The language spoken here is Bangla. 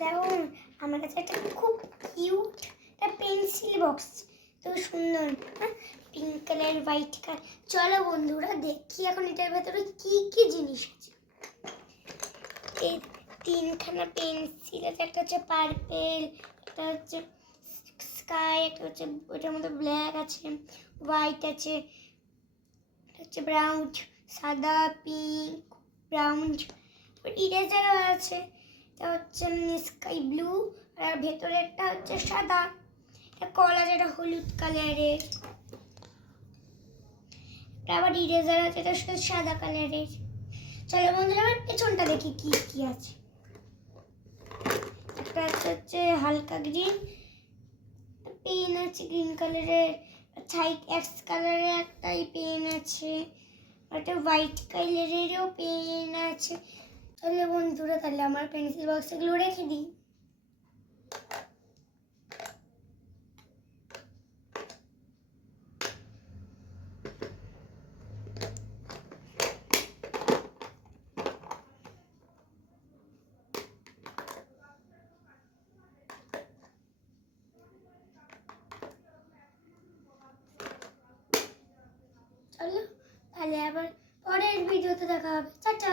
দেখো আমার কাছে একটা খুব কিউট একটা পেন্সিল বক্স, তো সুন্দর, হ্যাঁ, পিঙ্ক কালার হোয়াইট কালার। চলো বন্ধুরা দেখি এখন এটার ভেতরে কি কি জিনিস আছে। এই তিনখানা পেন্সিল আছে, একটা হচ্ছে পার্পেল, একটা হচ্ছে স্কাই, একটা হচ্ছে ওইটার মধ্যে ব্ল্যাক আছে, হোয়াইট আছে, হচ্ছে ব্রাউন, সাদা, পিঙ্ক, ব্রাউন। ইরেজারও আছে, এটা হচ্ছে স্কাই ব্লু, আর ভেতরে একটা হচ্ছে সাদা, এটা কলা যেটা হলুদ কালারের। আবার ইরেজার আছে, এটা সাদা কালারের। চলো বন্ধুরা আমার পেছনটা দেখি কি কি আছে। একটা হচ্ছে হালকা গ্রিন, পেন আছে গ্রিন কালারের, এক্স কালারের একটাই পেন আছে, একটা হোয়াইট কালারেরও পেন আছে। চলো বন্ধুরা তাহলে আমার পেন্সিল বক্সগুলো রেখে দিই। চলো তাহলে আবার পরের ভিডিওতে দেখা হবে। টাটা।